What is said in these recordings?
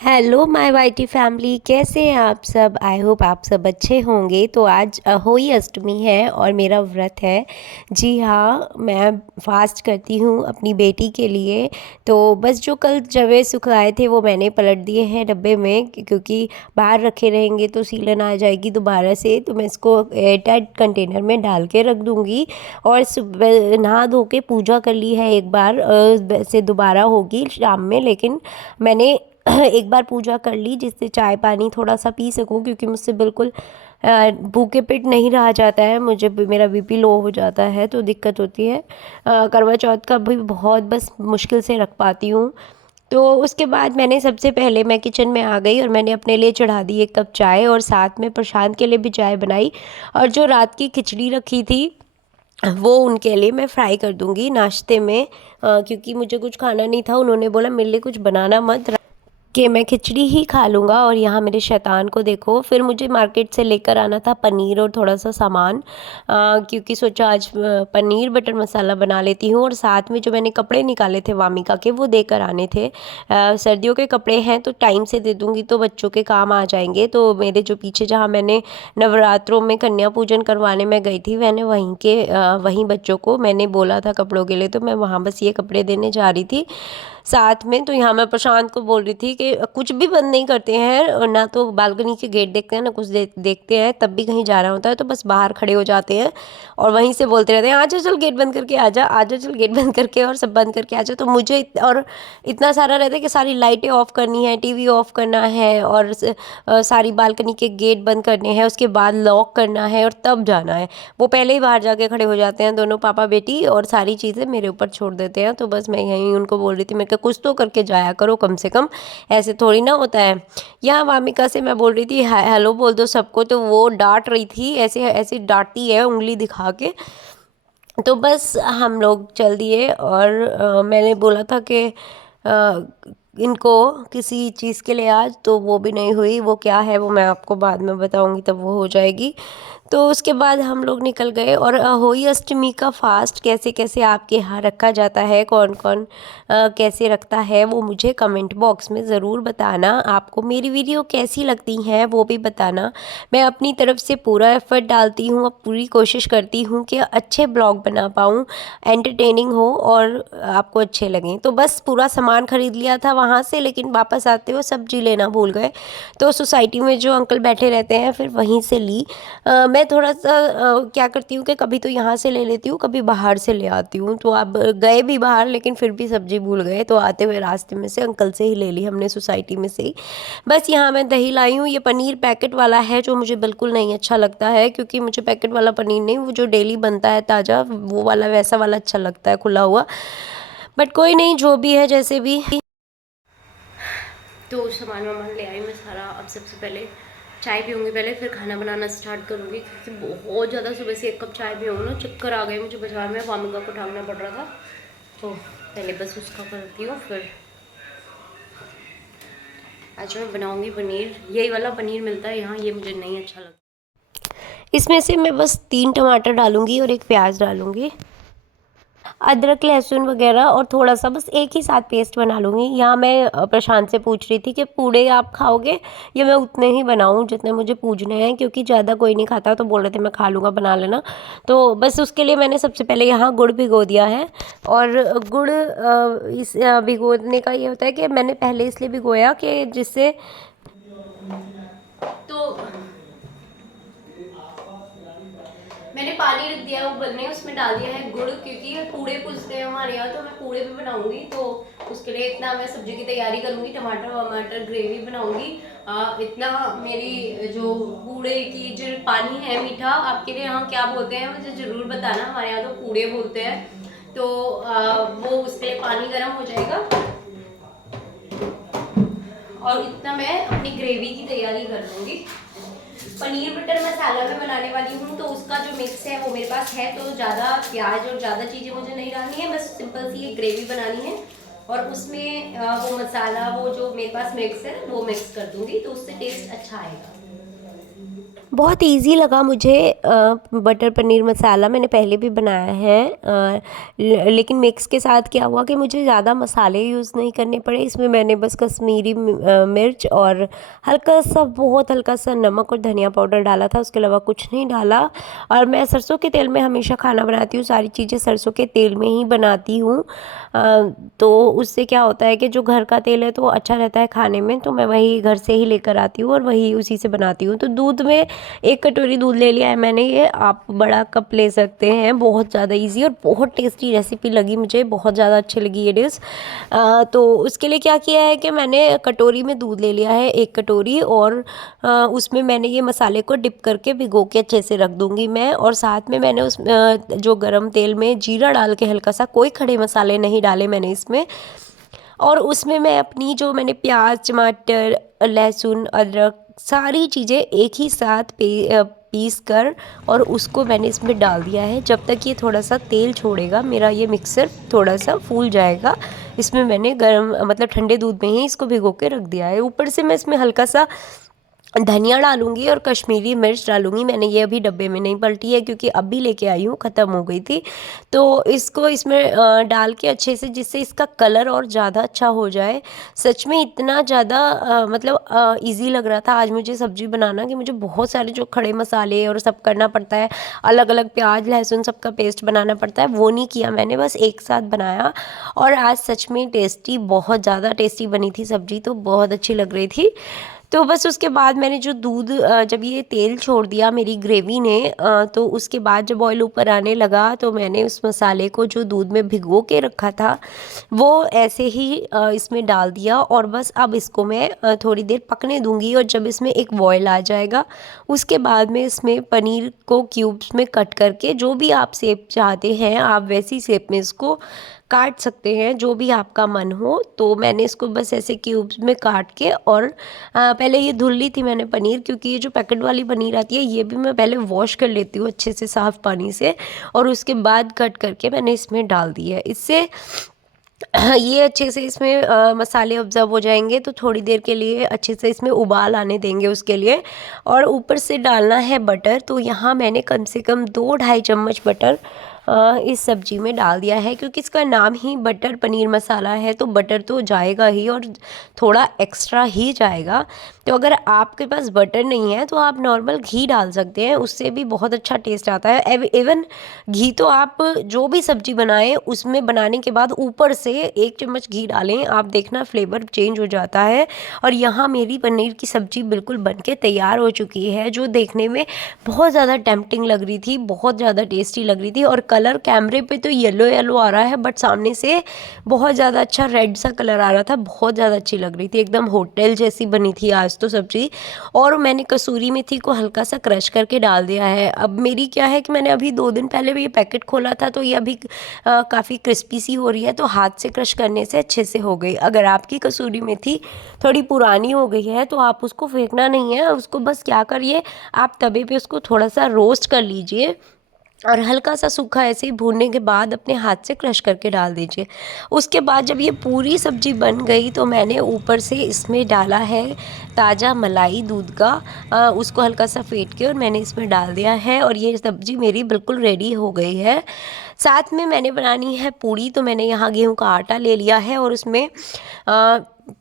Hello my YT family, कैसे हैं आप सब। आई होप आप सब अच्छे होंगे। तो आज होली अष्टमी है और मेरा व्रत है। जी हाँ, मैं फास्ट करती हूँ अपनी बेटी के लिए। तो बस जो कल जवे सुखाए थे वो मैंने पलट दिए हैं डब्बे में, क्योंकि बाहर रखे रहेंगे तो सीलन आ जाएगी दोबारा से। तो मैं इसको एयरटाइट कंटेनर में डाल के रख दूँगी। और सुबह नहा धो के पूजा कर ली है एक बार, वैसे दोबारा होगी शाम में, लेकिन मैंने एक बार पूजा कर ली जिससे चाय पानी थोड़ा सा पी सकूं, क्योंकि मुझसे बिल्कुल भूखे पेट नहीं रहा जाता है। मुझे मेरा बीपी लो हो जाता है तो दिक्कत होती है। करवा चौथ का भी बहुत बस मुश्किल से रख पाती हूँ। तो उसके बाद मैंने सबसे पहले मैं किचन में आ गई और मैंने अपने लिए चढ़ा दी 1 कप चाय, और साथ में प्रशांत के लिए भी चाय बनाई। और जो रात की खिचड़ी रखी थी वो उनके लिए मैं फ्राई कर दूंगी नाश्ते में, क्योंकि मुझे कुछ खाना नहीं था। उन्होंने बोला मेरे लिए कुछ बनाना मत, कि मैं खिचड़ी ही खा लूँगा। और यहाँ मेरे शैतान को देखो। फिर मुझे मार्केट से लेकर आना था पनीर और थोड़ा सा सामान, क्योंकि सोचा आज पनीर बटर मसाला बना लेती हूँ। और साथ में जो मैंने कपड़े निकाले थे वामिका के वो देकर आने थे। सर्दियों के कपड़े हैं तो टाइम से दे दूँगी तो बच्चों के काम आ जाएंगे। तो मेरे जो पीछे जहाँ मैंने नवरात्रों में कन्या पूजन करवाने में गई थी, मैंने वहीं बच्चों को मैंने बोला था कपड़ों के लिए, तो मैं वहाँ बस ये कपड़े देने जा रही थी साथ में। तो यहाँ मैं प्रशांत को बोल रही थी कि कुछ भी बंद नहीं करते हैं, और ना तो बालकनी के गेट देखते हैं ना कुछ देखते हैं, तब भी कहीं जाना होता है तो बस बाहर खड़े हो जाते हैं और वहीं से बोलते रहते हैं आजा चल गेट बंद करके आजा, आजा चल गेट बंद करके, और सब बंद करके आजा। तो मुझे और इतना सारा रहता है कि सारी लाइटें ऑफ करनी है, टीवी ऑफ करना है, और सारी बालकनी के गेट बंद करने हैं, उसके बाद लॉक करना है और तब जाना है। वो पहले ही बाहर जाके खड़े हो जाते हैं दोनों पापा बेटी, और सारी चीज़ें मेरे ऊपर छोड़ देते हैं। तो बस मैं यहीं उनको बोल रही थी, मैं क्या कुछ तो करके जाया करो कम से कम, ऐसे थोड़ी ना होता है। यहाँ वामिका से मैं बोल रही थी हेलो बोल दो सबको, तो वो डांट रही थी, ऐसे ऐसे डांटती है उंगली दिखा के। तो बस हम लोग चल दिए। और मैंने बोला था कि इनको किसी चीज़ के लिए आज, तो वो भी नहीं हुई। वो क्या है वो मैं आपको बाद में बताऊंगी, तब वो हो जाएगी। तो उसके बाद हम लोग निकल गए। और होली अष्टमी का फास्ट कैसे कैसे आपके यहाँ रखा जाता है, कौन कौन कैसे रखता है, वो मुझे कमेंट बॉक्स में ज़रूर बताना। आपको मेरी वीडियो कैसी लगती हैं वो भी बताना। मैं अपनी तरफ से पूरा एफर्ट डालती हूँ, अब पूरी कोशिश करती हूँ कि अच्छे ब्लॉग बना पाऊँ, एंटरटेनिंग हो और आपको अच्छे लगें। तो बस पूरा सामान ख़रीद लिया था वहाँ से, लेकिन वापस आते हुए सब्जी लेना भूल गए। तो सोसाइटी में जो अंकल बैठे रहते हैं फिर वहीं से ली। मैं थोड़ा सा क्या करती हूँ कि कभी तो यहाँ से ले लेती हूँ, कभी बाहर से ले आती हूँ। तो अब गए भी बाहर लेकिन फिर भी सब्जी भूल गए, तो आते हुए रास्ते में से अंकल से ही ले ली हमने, सोसाइटी में से ही। बस यहाँ मैं दही लाई हूँ। ये पनीर पैकेट वाला है जो मुझे बिल्कुल नहीं अच्छा लगता है, क्योंकि मुझे पैकेट वाला पनीर नहीं, वो जो डेली बनता है ताज़ा वो वाला, वैसा वाला अच्छा लगता है खुला हुआ। बट कोई नहीं, जो भी है जैसे भी। तो सामान वामान ले आई मैं सारा। अब सबसे पहले चाय पीऊँगी पहले, फिर खाना बनाना स्टार्ट करूँगी, क्योंकि बहुत ज़्यादा सुबह से 1 कप चाय पीऊँगी ना, चक्कर आ गए मुझे। बाजार में वामिका को उठाना पड़ रहा था, तो पहले बस उसका करती हूँ। फिर आज मैं बनाऊँगी पनीर। यही वाला पनीर मिलता है यहाँ, ये मुझे नहीं अच्छा लगता। इसमें से मैं बस 3 टमाटर डालूँगी और 1 प्याज डालूँगी, अदरक लहसुन वगैरह, और थोड़ा सा बस एक ही साथ पेस्ट बना लूँगी। यहाँ मैं प्रशांत से पूछ रही थी कि पूड़े आप खाओगे या मैं उतने ही बनाऊँ जितने मुझे पूजने हैं, क्योंकि ज़्यादा कोई नहीं खाता। तो बोल रहे थे मैं खा लूँगा, बना लेना। तो बस उसके लिए मैंने सबसे पहले यहाँ गुड़ भिगो दिया है। और गुड़ इस भिगोने का ये होता है कि मैंने पहले इसलिए भिगोया कि जिससे, तो मैंने पानी रख दिया है उबलने, उसमें डाल दिया है गुड़, क्योंकि पूड़े पूजते हैं हमारे यहाँ, तो मैं पूड़े भी बनाऊंगी। तो उसके लिए इतना मैं सब्जी की तैयारी करूंगी, टमाटर वमाटर ग्रेवी बनाऊंगी। इतना मेरी जो पूड़े की जो पानी है मीठा, आपके लिए यहाँ क्या बोलते हैं मुझे ज़रूर बताना। हमारे यहाँ तो पूड़े बोलते हैं। तो वो उसके लिए पानी गर्म हो जाएगा, और इतना मैं अपनी ग्रेवी की तैयारी कर लूँगी। पनीर बटर मसाला मैं बनाने वाली हूँ, तो उसका जो मिक्स है वो मेरे पास है। तो ज़्यादा प्याज और ज़्यादा चीज़ें मुझे नहीं डालनी है, बस सिंपल सी एक ग्रेवी बनानी है। और उसमें वो मसाला, वो जो मेरे पास मिक्स है वो मिक्स कर दूँगी, तो उससे टेस्ट अच्छा आएगा। बहुत इजी लगा मुझे बटर पनीर मसाला। मैंने पहले भी बनाया है, लेकिन मिक्स के साथ क्या हुआ कि मुझे ज़्यादा मसाले यूज़ नहीं करने पड़े। इसमें मैंने बस कश्मीरी मिर्च और हल्का सा, बहुत हल्का सा नमक और धनिया पाउडर डाला था, उसके अलावा कुछ नहीं डाला। और मैं सरसों के तेल में हमेशा खाना बनाती हूँ, सारी चीज़ें सरसों के तेल में ही बनाती हूँ। तो उससे क्या होता है कि जो घर का तेल है तो वो अच्छा रहता है खाने में, तो मैं वही घर से ही लेकर आती हूँ और वही उसी से बनाती हूँ। तो दूध में 1 कटोरी दूध ले लिया है मैंने, ये आप बड़ा कप ले सकते हैं। बहुत ज़्यादा इजी और बहुत टेस्टी रेसिपी लगी मुझे, बहुत ज़्यादा अच्छी लगी ये डिश। तो उसके लिए क्या किया है कि मैंने कटोरी में दूध ले लिया है 1 कटोरी, और उसमें मैंने ये मसाले को डिप करके भिगो के अच्छे से रख दूँगी मैं। और साथ में मैंने उस जो गरम तेल में जीरा डाल के हल्का सा, कोई खड़े मसाले नहीं डाले मैंने इसमें। और उसमें मैं अपनी जो मैंने प्याज, टमाटर, लहसुन, अदरक, सारी चीज़ें एक ही साथ पीस कर और उसको मैंने इसमें डाल दिया है। जब तक ये थोड़ा सा तेल छोड़ेगा, मेरा ये मिक्सर थोड़ा सा फूल जाएगा। इसमें मैंने गर्म मतलब ठंडे दूध में ही इसको भिगो के रख दिया है। ऊपर से मैं इसमें हल्का सा धनिया डालूंगी और कश्मीरी मिर्च डालूंगी। मैंने ये अभी डब्बे में नहीं पलटी है क्योंकि अभी लेके आई हूँ, ख़त्म हो गई थी। तो इसको इसमें डाल के अच्छे से, जिससे इसका कलर और ज़्यादा अच्छा हो जाए। सच में इतना ज़्यादा मतलब इजी लग रहा था आज मुझे सब्ज़ी बनाना कि मुझे बहुत सारे जो खड़े मसाले और सब करना पड़ता है, अलग अलग प्याज लहसुन सबका पेस्ट बनाना पड़ता है, वो नहीं किया मैंने, बस एक साथ बनाया। और आज सच में टेस्टी, बहुत ज़्यादा टेस्टी बनी थी सब्ज़ी, तो बहुत अच्छी लग रही थी। तो बस उसके बाद मैंने जो दूध जब ये तेल छोड़ दिया मेरी ग्रेवी ने, तो उसके बाद जब ऑयल ऊपर आने लगा तो मैंने उस मसाले को जो दूध में भिगो के रखा था वो ऐसे ही इसमें डाल दिया। और बस अब इसको मैं थोड़ी देर पकने दूंगी। और जब इसमें एक बॉयल आ जाएगा उसके बाद में इसमें पनीर को क्यूब्स में कट करके, जो भी आप शेप चाहते हैं आप वैसी शेप में इसको काट सकते हैं, जो भी आपका मन हो। तो मैंने इसको बस ऐसे क्यूब्स में काट के, और पहले ये धुल ली थी मैंने पनीर, क्योंकि ये जो पैकेट वाली पनीर आती है ये भी मैं पहले वॉश कर लेती हूँ अच्छे से साफ़ पानी से, और उसके बाद कट करके मैंने इसमें डाल दी है। इससे ये अच्छे से इसमें मसाले ऑब्जर्व हो जाएंगे। तो थोड़ी देर के लिए अच्छे से इसमें उबाल आने देंगे उसके लिए। और ऊपर से डालना है बटर। तो यहाँ मैंने कम से कम 2-2.5 चम्मच बटर इस सब्जी में डाल दिया है, क्योंकि इसका नाम ही बटर पनीर मसाला है, तो बटर तो जाएगा ही और थोड़ा एक्स्ट्रा ही जाएगा। तो अगर आपके पास बटर नहीं है तो आप नॉर्मल घी डाल सकते हैं, उससे भी बहुत अच्छा टेस्ट आता है। इवन घी तो आप जो भी सब्जी बनाएं उसमें बनाने के बाद ऊपर से 1 चम्मच घी डालें, आप देखना फ्लेवर चेंज हो जाता है। और यहाँ मेरी पनीर की सब्जी बिल्कुल बनके तैयार हो चुकी है, जो देखने में बहुत ज़्यादा टेम्पटिंग लग रही थी, बहुत ज़्यादा टेस्टी लग रही थी। और कलर कैमरे पे तो येलो येलो आ रहा है, बट सामने से बहुत ज़्यादा अच्छा रेड सा कलर आ रहा था, बहुत ज़्यादा अच्छी लग रही थी, एकदम होटल जैसी बनी थी आज तो सब्जी। और मैंने कसूरी मेथी को हल्का सा क्रश करके डाल दिया है। अब मेरी क्या है कि मैंने अभी 2 दिन पहले भी ये पैकेट खोला था, तो ये अभी काफ़ी क्रिस्पी सी हो रही है, तो हाथ से क्रश करने से अच्छे से हो गई। अगर आपकी कसूरी मेथी थोड़ी पुरानी हो गई है तो आप उसको फेंकना नहीं है, उसको बस क्या करिए, आप तवे पे उसको थोड़ा सा रोस्ट कर लीजिए और हल्का सा सूखा ऐसे ही भूनने के बाद अपने हाथ से क्रश करके डाल दीजिए। उसके बाद जब ये पूरी सब्ज़ी बन गई तो मैंने ऊपर से इसमें डाला है ताज़ा मलाई दूध का, उसको हल्का सा फेंट के और मैंने इसमें डाल दिया है, और ये सब्ज़ी मेरी बिल्कुल रेडी हो गई है। साथ में मैंने बनानी है पूड़ी। तो मैंने यहाँ गेहूं का आटा ले लिया है और उसमें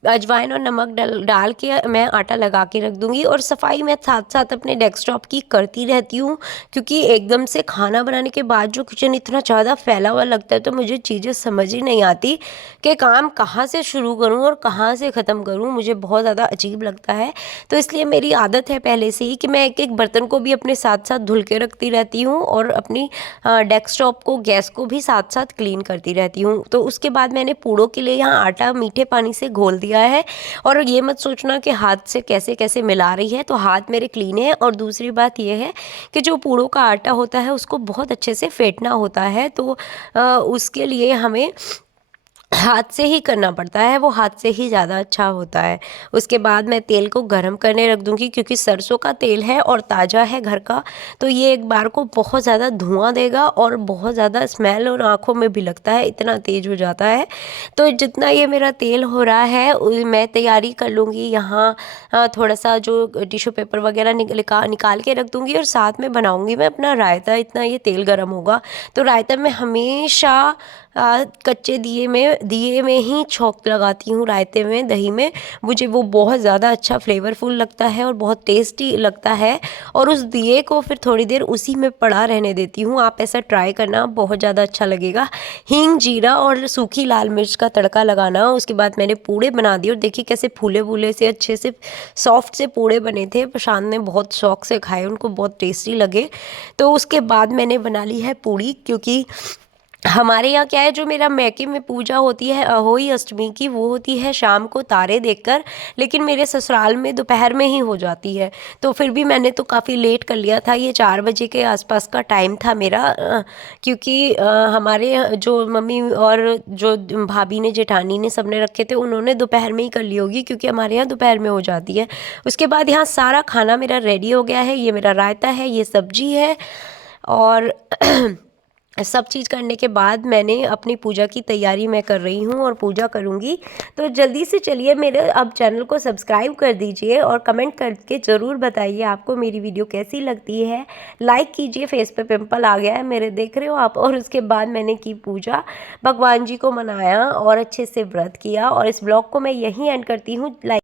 अजवाइन और नमक डाल के मैं आटा लगा के रख दूँगी। और सफाई मैं साथ साथ अपने डेस्कटॉप की करती रहती हूँ, क्योंकि एकदम से खाना बनाने के बाद जो किचन इतना ज़्यादा फैला हुआ लगता है तो मुझे चीज़ें समझ ही नहीं आती कि काम कहाँ से शुरू करूँ और कहाँ से ख़त्म करूँ, मुझे बहुत ज़्यादा अजीब लगता है। तो इसलिए मेरी आदत है पहले से ही कि मैं एक एक बर्तन को भी अपने साथ साथ धुल के रखती रहती हूँ और अपनी डेस्कटॉप को, गैस को भी साथ साथ क्लीन करती रहती हूँ। तो उसके बाद मैंने पूड़ों के लिए यहाँ आटा मीठे पानी से घोल दिया है। और ये मत सोचना कि हाथ से कैसे कैसे मिला रही है, तो हाथ मेरे क्लीन है। और दूसरी बात ये है कि जो पूड़ों का आटा होता है उसको बहुत अच्छे से फेंटना होता है, तो उसके लिए हमें हाथ से ही करना पड़ता है, वो हाथ से ही ज़्यादा अच्छा होता है। उसके बाद मैं तेल को गरम करने रख दूँगी, क्योंकि सरसों का तेल है और ताज़ा है घर का, तो ये एक बार को बहुत ज़्यादा धुआं देगा और बहुत ज़्यादा स्मेल और आँखों में भी लगता है, इतना तेज़ हो जाता है। तो जितना ये मेरा तेल हो रहा है मैं तैयारी कर लूँगी यहाँ। थोड़ा सा जो टिश्यू पेपर वगैरह निकाल के रख दूँगी और साथ में बनाऊँगी मैं अपना रायता। इतना ये तेल गरम होगा तो रायता में हमेशा कच्चे दिए में ही छौंक लगाती हूँ, रायते में, दही में। मुझे वो बहुत ज़्यादा अच्छा फ्लेवरफुल लगता है और बहुत टेस्टी लगता है। और उस दिए को फिर थोड़ी देर उसी में पड़ा रहने देती हूँ। आप ऐसा ट्राई करना, बहुत ज़्यादा अच्छा लगेगा। हींग, जीरा और सूखी लाल मिर्च का तड़का लगाना। उसके बाद मैंने पूड़े बना दिए और देखिए कैसे फूले फूले से अच्छे से सॉफ्ट से पूड़े बने थे। प्रशांत ने बहुत शौक से खाए, उनको बहुत टेस्टी लगे। तो उसके बाद मैंने बना ली है पूड़ी, क्योंकि हमारे यहाँ क्या है, जो मेरा मैके में पूजा होती है अहोई अष्टमी की, वो होती है शाम को तारे देखकर, लेकिन मेरे ससुराल में दोपहर में ही हो जाती है। तो फिर भी मैंने तो काफ़ी लेट कर लिया था, ये 4 बजे के आसपास का टाइम था मेरा, क्योंकि हमारे जो मम्मी और जो भाभी ने, जेठानी ने, सबने रखे थे, उन्होंने दोपहर में ही कर ली होगी, क्योंकि हमारे यहाँ दोपहर में हो जाती है। उसके बाद यहाँ सारा खाना मेरा रेडी हो गया है। ये मेरा रायता है, ये सब्जी है, और सब चीज़ करने के बाद मैंने अपनी पूजा की तैयारी मैं कर रही हूँ और पूजा करूँगी। तो जल्दी से चलिए मेरे अब चैनल को सब्सक्राइब कर दीजिए और कमेंट करके ज़रूर बताइए आपको मेरी वीडियो कैसी लगती है। लाइक कीजिए, फेस पे पिंपल आ गया है मेरे, देख रहे हो आप। और उसके बाद मैंने की पूजा, भगवान जी को मनाया और अच्छे से व्रत किया। और इस ब्लॉग को मैं यहीं एंड करती हूँ। लाइक